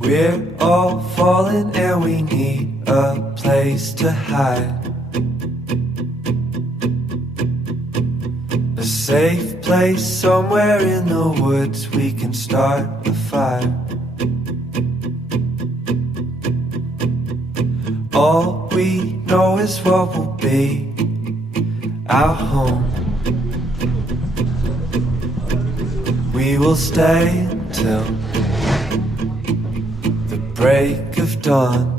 We're all falling and we need a place to hide. A safe place somewhere in the woods we can start a fire. All we know is what will be our home. We will stay until the break of dawn.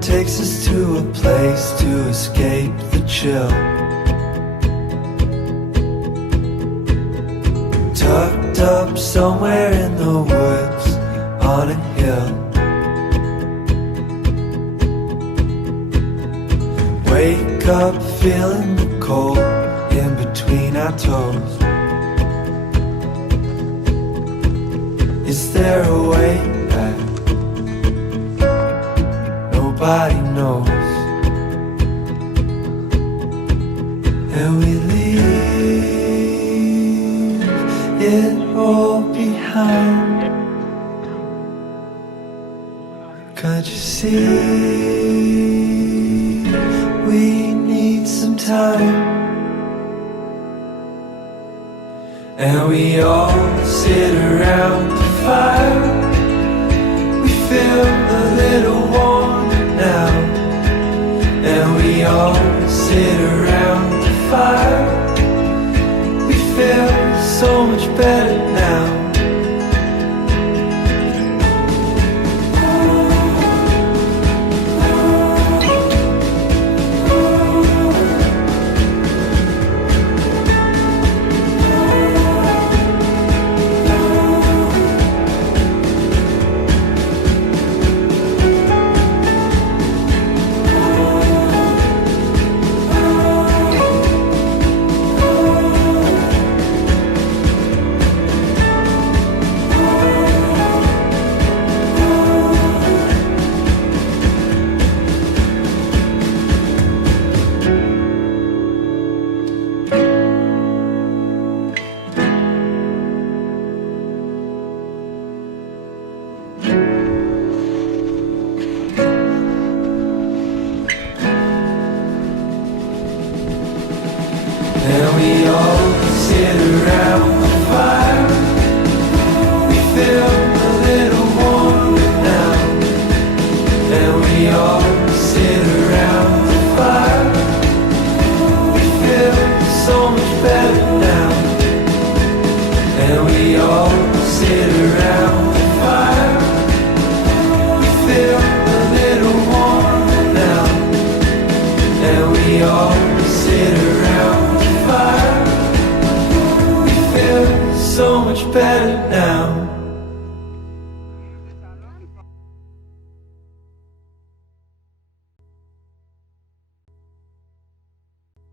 Takes us to a place to escape the chill. Tucked up somewhere in the woods on a hill. Wake up feeling the cold in between our toes. Is there a way back? Nobody knows. And we leave it all behind. Can't you see? We need some time. And we all sit around the fire. We feel a little warm now, and we all sit around the fire. We feel so much better now. And we all sit around the fire. We feel a little warmer now. And we all sit around the fire. We feel so much better now. And we all sit around the fire. We feel a little warmer now. And we all sit around the fire. We feel so much better now.